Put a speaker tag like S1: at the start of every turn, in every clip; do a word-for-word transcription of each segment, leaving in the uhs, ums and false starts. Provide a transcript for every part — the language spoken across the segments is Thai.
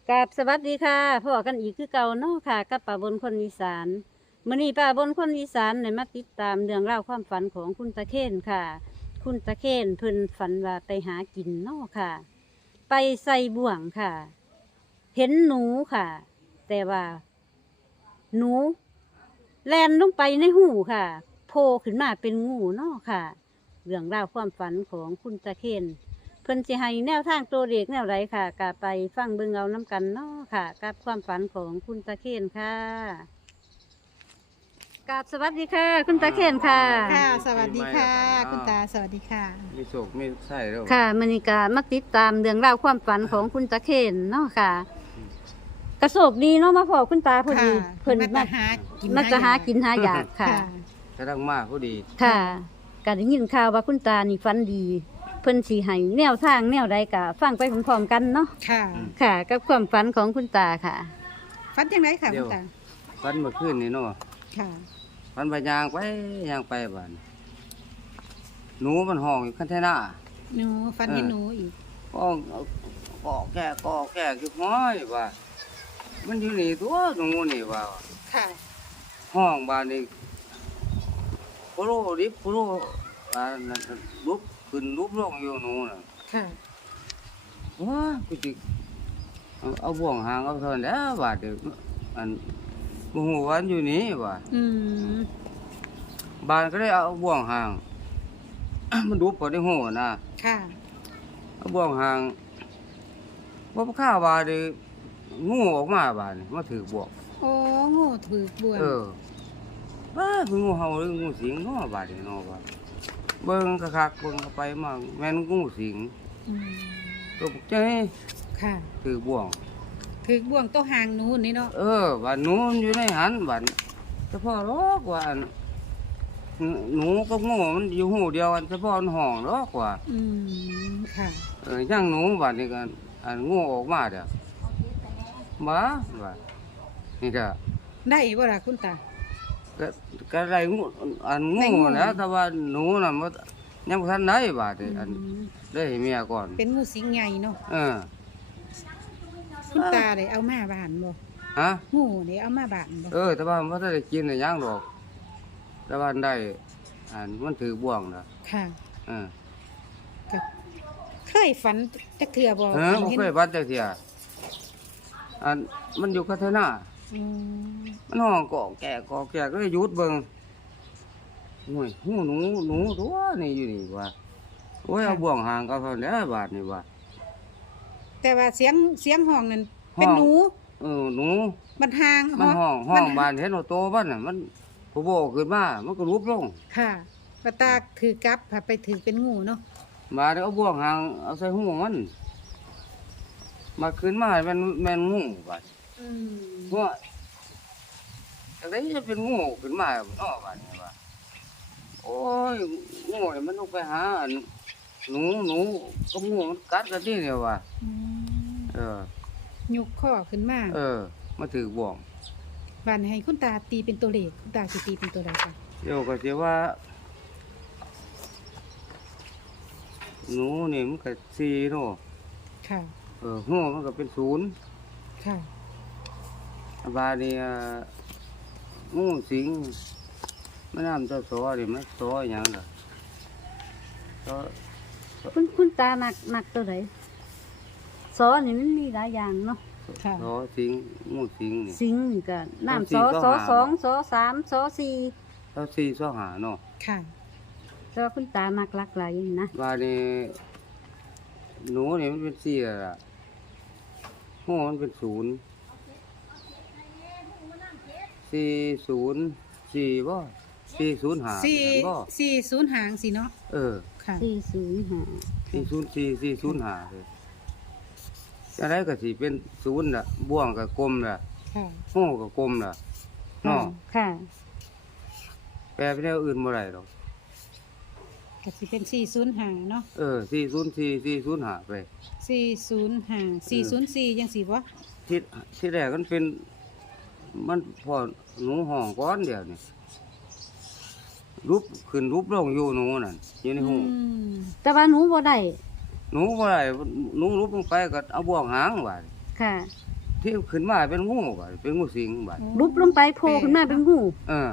S1: กับสวัสดีค่ะพ่อกันอีกคือเก่าเนาะค่ะกับป้าบนคนอีสานมื้อนี้ป้าบนคนอีสานได้มาติดตามเรื่องเล่าวความฝันของคุณตาเคนค่ะ คุณตาเคนเพิ่นฝันว่าไปหากินเนาะค่ะ ไปใส่บ่วงค่ะ เห็นหนูค่ะ แต่ว่า หนูแล่นลงไปในหูค่ะโผล่ขึ้นมาเป็นงูเนาะค่ะ เรื่องราวความฝันของคุณตาเคนเพิ่นสิให้แนวทางตัวเลขแนวไรค่ะกะไปฟังเบิ่งเอาน้ำกันเนาะค่ะ กับความฝันของคุณตาเคนค่ะกราบสวัสดีค่ะ คุณตาเคนค่ะ
S2: ค่ะ สวัสดีค่ะ คุณตา สวัสดีค่ะ
S3: มีโศกมีไส้แล้ว
S1: ค่ะมณิกามาติดตามเรื่องราวความฝันของคุณตาเคนเนาะค่ะ กระโศกดีเนาะมาพอคุณตาพอดี
S2: ค่ะ
S1: เพิ่น
S2: มา
S1: มา
S2: หากิน
S1: มาจะหากินหาอยากค่ะ
S2: ค่ะ
S3: กระดังมากพอดี
S1: ค่ะก็ได้ยินข่าวว่าคุณตานี่ฝันดี เพิ่นสิให้แนวทางแนวใดก็ฟังไปพร้อมๆกันเนาะ
S2: ค่ะ
S1: ค่ะ กับความฝันของคุณตาค่ะ
S2: ฟันยังไงค่ะ
S3: เดี๋
S2: คุ
S3: ยว
S2: ณตา
S3: ฟันเมื่อคืนนี่เนาะ
S2: ค่ะ
S3: ฟันไปยางไปยางไปบ้านหนูมันห้องอยู่คันเทน่า
S2: หนูฟัน
S3: เออ
S2: เห็นหนูอีก
S3: ก็กอแก่กอแก่คือห้อยว่า มันอยู่นี่ตัวหนูนี่ว่า
S2: ค่ะ
S3: ห้องบ้านนี่โปโลดิโปโลอ่านั่นลุกขึ้นลุกลงอยู่หนูน่ะ
S2: ค่ะ
S3: ว้ากูจิเอาเอาบ่วงหางเอาเท่านั้นแหล้วบาดเดียวอันบ่ฮู้ว่าอันอยู่นี่ว่า
S2: อืม
S3: บ้านก็ได้เอาบ่วงหาง มันดูพอได้หูนะ
S2: ค่ะ
S3: เอาบ่วงหางว่าข้าวบาดนีงูออกมาบาดนี่มาถือบ่วง
S2: โอ้งูถือกบ่วง
S3: เออบ้าเป็นงูเห่าหรืองูสิงเนาะบาดนี่เนาะบาดเบิ่งคักๆเบิ่งเข้าไปมาแม่นงูสิง
S2: ม
S3: ตัวปกใจ
S2: ค่ะ
S3: ถือบ่วง
S2: ถือกบ่วงตัวหางหนูนี่เนาะ
S3: เออบาดหนูมันอยู่ในหันบาดเฉพาะหรอกว่าอันหนูกับงูมันอยู่หูเดียวกันเฉพาะมันห้องหรอกว่า
S2: อืม ค่ะ
S3: เออย่างหนูบัดนี้ก็อันงูออกมาเด้อมาบัดนี่ก็
S2: ได้บ่ล่ะคุณตา
S3: ก็ก็ได้งูอัน
S2: ได้
S3: งู
S2: งู
S3: นะแต่ว่าหนูน่ะมันยังบ่ทันได้บาดนี้อัน
S2: อืม
S3: ได้ให้เมียก่อน
S2: เป็นงูสิงใหญ่เนาะ
S3: เออ
S2: คุณตาได้เอามาบ้านบ่
S3: ฮะ
S2: งูนี่เอามาบ้านบ่
S3: เออ แต่ว่ามันบ่ได้กินได้หยังดอก แต่ว่าได้อันมันถือบ่วงน่ะ
S2: ค่ะ
S3: เออ
S2: ก็เคยฝันจักเทื่อบ่
S3: เออบ่เคยบัดจักเที่ยอันมันอยู่พัฒนา
S2: อืม
S3: มันห้องกอกแก่กอกแก่ก็เลยหยุดเบิ่งโอ้ยหูหนูหนูตัวนี่อยู่นี่ว่าโอ้ยเอาบ่วงหางก็เท่านี้บาทนี่ว่า
S2: แต่ว่าเสียงเสียงห้องนั้นเป็น
S3: ห้อง
S2: หนู
S3: เออหนู
S2: มันห่าง
S3: มันห้องห้อง
S2: มั
S3: บ้านเห็นว่าโตบ้านน่ะมันผู้โบกขึ้นมามันก็รูปลง
S2: ค่ะปะตาถือกลับค่ะไปถือเป็นงูเนาะ
S3: มาแล้วเอาบ่วงหางเอาใส่หูมัน มาขึ้นมามันแม่นงูบาด
S2: อืม
S3: เพราะว่าจังได๋จะเป็นงูขึ้นมาเนาะบาดนี่ว่าโอ้ยงูนี่มันลงไปหาอันหนูหนูก็งูมันกัดกันนี่เนี่ยว่า
S2: อืม
S3: เออ
S2: ยกข้อขึ้นมา
S3: เออ มาถือบ่วง
S2: บ้านให้คุณตาตีเป็นตัวเลขคุณตาสิตีเป็นตัวใดคะ
S3: เดี๋ยวก็สิว่า หนูนี่มันก็สี่เนาะ
S2: ค่ะ
S3: เออหัวมันก็เป็นศูนย์
S2: ค่ะ
S3: บาดนี้อ่างูสิงมันน้ำเจ้าซอนี่มันซอหยังล่ะซอ
S1: คุณคุณตามักมักตัวไหนซอนี่มันมีหลายอย่างเนาะ
S2: ค่ะ
S3: ซอสิงงูสิงนี่
S1: สิงห์นี่ก็น้ำ
S3: สิ
S1: ซ
S3: ง
S1: อ
S3: ห์
S1: ซอ
S3: ก็หา
S1: สองซอสามซอสี่
S3: ซอสี่ซอหาเนาะ
S2: ค่ะ
S1: แต่ว่าคุณตามักหลักหลายอยู่นะ
S3: บาดนี้หนูนี่มันเป็นสี่แล้วล่ะหัวมันเป็นศูนย์สี่ศูนย์สี่บ่สี่ศูนย์หา
S2: สี่
S3: บ่
S2: สี่ศูนย์หางสิเนาะ
S3: เออ
S2: ค่ะ
S1: สี่ศูนย์ห้า
S3: สี่ศูนย์สี่สี่ศูนย์หาเลยจะได้ก็สิเป็นศูนย์ล่ะบ่วงกับกลมล่ะ
S2: ค่ะ
S3: หูกับกลมล่ะเนาะ
S1: ค่ะ
S3: แปลไปแนวอื่นบ่ได้หรอก
S2: ก็สิเป็นสี่ศูนย์หาเนาะ
S3: เออสี่ศูนย์สี่สี่ศูนย์หาไป
S2: สี่ศูนย์หาสี่ศูนย์สี่ยังสิบ่
S3: ที่ที่แรกมันเป็น มันพอหนูห้องก้อนเดียวนี่รูปขึ้นรูปลงอยู่หนูนั่นอยู่ในหู
S2: อืม
S1: แต่ว่าหนูบ่ได้
S3: หนูบ่ได้หนูรูปลงไปก็เอาบ่วงหางว่า
S1: ค่ะ
S3: ที่ขึ้นมาเป็นงูบาดเป็นงูสิงบาด
S1: ลุบลงไปโผล่ขึ้นมาเป็นงู
S3: เออ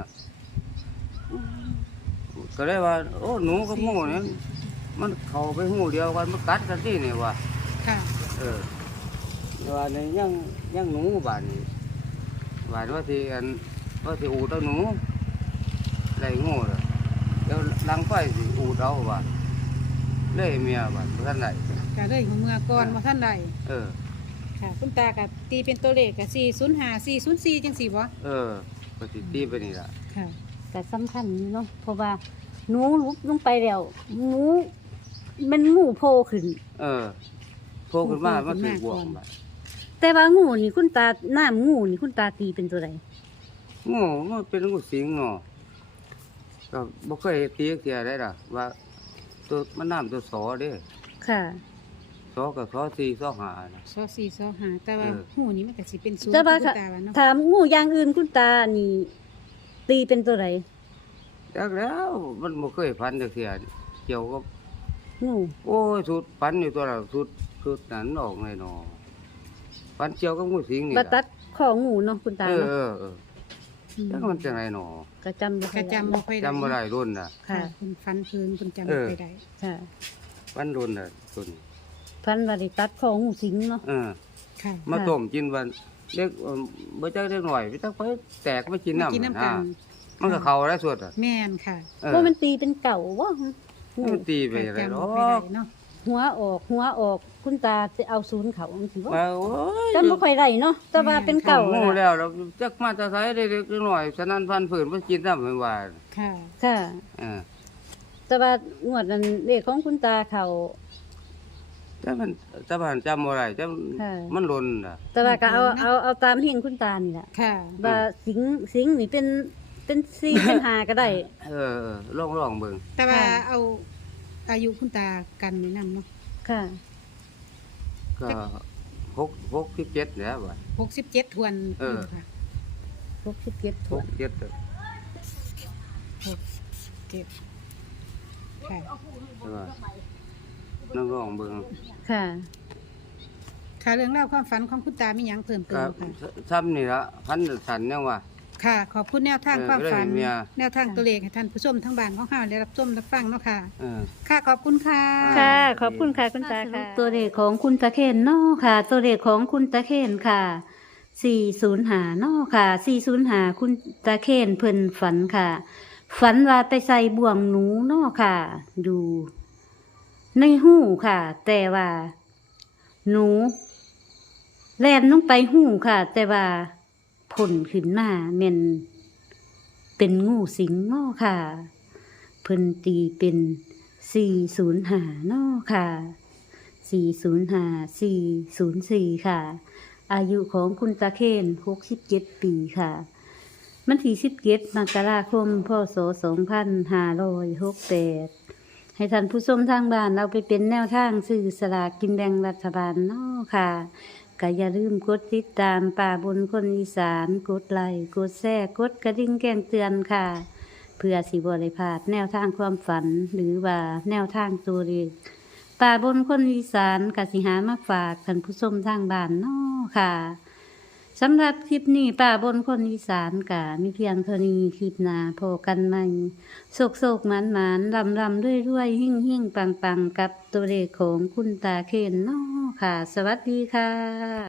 S3: ก็เลยว่าโอ้หนูกับงูเนี่ยมันเข้าไปหูเดียวกันมันกัดกันที่นี่ว่า
S2: ค่ะ
S3: เออว่านี่ยังยังหนูบาดนี่บาดว่าที่อันว่าที่อูดเอาหนูได้งูเลยเดี๋ยวลังไฟสิอูดเอาบาดเลยเมียบาดบ่ทันได้
S2: ก็เลยของเมื่อก่อนบ่ทันได้
S3: เออ
S2: ค่ะ คุณตาก็ตีเป็นตัวเลขก็สี่ศูนย์ห้า สี่ศูนย์สี่จังซี่บ่
S3: เออปฏิตีไปนี่ล่ะ
S2: ค่ะ
S1: ก็สำคัญอยู่เนาะเพราะว่าหนูลุบลงไปแล้วหนูมันงูโผล่ขึ้น
S3: เออโผล่ขึ้นมามันถือบวกบาด
S1: แต่ว่างูนี่คุณตาน้ำงูนี่คุณตาตีเป็นตัวใด
S3: งูมันเป็นงูสิงเนาะก็บ่เคยตีเสียได้ล่ะว่าตัวมันน้ำตัวสอเด้
S1: ค่ะ
S3: สอกับสอสี่สอห้านะ
S2: ซอสี่ซอห้าแต่ว่า
S3: เออ
S2: หูนี้มันก็สิเป็นศูนย์
S1: แต่ว่า
S2: คุณตาว่าเนาะ
S1: ถามงูอย่างอื่นคุณตานี่ ตีเป็นตัวใด
S3: จากแล้วมันบ่เคยพันจักเสียเกี่ยวกับ
S1: งู
S3: โอ้ยสุดพันอยู่ตัวละสุดสุดนั้นออกเลยเนาะพันเกี่ยวกับงูสิงนี่
S1: บา
S3: ล่ะ
S1: ตัดข้องูเนาะคุณตา
S3: เออ
S1: เนาะ
S3: เออเออจักมันจังไดเนาะ
S1: ก็จำบ่
S2: ก็
S1: ค่อย
S2: จำ
S1: ได้
S2: บ่ค่อยได้
S3: จำบ่ได้รุ่นน่ะ
S2: ค่ะ
S1: ค่ะ
S2: คุณฟันเพิงคุณจำ
S3: เอ
S2: บ่
S3: อ
S2: ค่อยได้
S1: ค่ะ
S3: พันรุ่นน่ะตัวนี้
S1: พันว่าได้ตัดข้องูสิงเนาะ
S3: เออ
S2: ค่ะ
S3: มาต้มกินวันเด็กเอิ่มบ่จักเด็กหน่อยไปจักไปแตกไปกินน้ำ
S2: กินน้ำกัน
S3: มันก็เข้าได้สุดอ่ะ
S2: แม่นค่ะ
S3: เออ
S1: ว่ามันตีเป็นเก่าบ่งู
S3: มันตีไปอะไร
S2: จำ
S3: หร
S2: บ่
S3: อ
S2: ค่อยได้
S3: ก
S2: เนาะ
S1: หัวออกหัวออกคุณตาจะเอาศูนย์เขาจังซี่บ่
S3: ว่าโอ้ย
S1: จำบ่ค่อยได้เนาะแต่ว่าเป็นเก่า
S3: งู
S1: น่ะ
S3: แล้วเราจักมาจะใช้ได้เล็กๆหน่อยฉะนั้นพันฝืนมากินน้ำไม่ว่า
S2: ค่ะ
S1: ค่ะ
S3: เออ
S1: แต่ว่างวดนั้นเลขของคุณตาเขา
S3: แต่มันแต่ผ่านจำอะไรจ
S1: ค่ะ
S3: ำมันหลนอ่ะ
S1: แต่ว่าก็เอาเอาเอาตามเฮงคุณตานี่แหละ
S2: ค่ะ
S1: ว่าสิงสิงนี่เป็นเป็นสี่ เป็นหาก็ได้
S3: เออลองลองๆเบิ่ง
S2: แต่ว่า
S1: ค่ะ
S2: เอาอายุคุณตากันไว้นำเนาะ
S1: ค่ะ
S3: ก็หกหกที่เจ็ดแล้วว่ะ
S2: หกสิบเจ็ดทวน
S3: เออ
S2: ค่ะ
S1: หกสิบเจ็ด
S3: ห
S1: ถว
S3: ก
S1: น
S3: เจ็ด
S2: หกเจ็ดค่ะ
S3: ใช่ป่ะลองลองๆเบิ่ง
S1: ค่ะ
S2: ค่ะเรื่องเล่าวความฝันของคุณตามีหยังเพิ่มเติ
S3: ก็
S2: มค่ะ
S3: ซ้ำนี่ละพันสันยังว่า
S2: ค่ะ ขอบคุณแนวทาง
S3: เออ
S2: ความฝัน
S3: เรื่องเมีย
S2: แนวทางตัวเลขให้ท่านผู้ชมทั้งบ้านของเฮาได้รับชมรับฟังเนาะค่ะ
S3: เออ
S2: ค่ะขอบคุณค่ะ
S1: ค่ะ ขอบคุณค่ะคุณตาค่ะ ตัวเลขของคุณตาเคนเนาะค่ะ ตัวเลขของคุณตาเคนค่ะสี่ศูนย์หาเนาะค่ะสี่ศูนย์หาคุณตาเคนเพิ่นฝันค่ะ ฝันว่าไปใส่บ่วงหนูเนาะค่ะดูในหูค่ะ แต่ว่า หนูแล่นลงไปหูค่ะ แต่ว่าผลขึ้นมาแม่นเป็นงูสิงเนาะค่ะ เพิ่นตีเป็นสี่ศูนย์หาเนาะค่ะสี่ศูนย์หาสี่ศูนย์สี่ค่ะ อายุของคุณตาเคนหกสิบเจ็ดปีค่ะ มันที่สิบเจ็ดมกราคมพศสองพันห้าร้อยหกแปดให้ท่านผู้ชมทางบ้านเราไปเป็นแนวทางซื้อสลากกินแบ่งรัฐบาลเนาะค่ะก็อย่าลืมกดติดตามป่าบนคนอีสานกดไลค์กดแชร์กดกระดิ่งแจ้งเตือนค่ะ เพื่อสิบริพลาดแนวทางความฝันหรือว่าแนวทางตัวเลขป่าบนคนอีสานกสิหามาฝากท่านผู้ชมทางบ้านเนาะค่ะสำหรับคลิปนี้ป่าบนคนอีสานกะมีเพียงเท่านี้คลิปหน้าพอกันใหม่โศกโศกหมานหมานลำลำด้วยด้วยหิ่งหิ่งปังปังกับตัวเลขของคุณตาเคนเนาะค่ะ สวัสดีค่ะ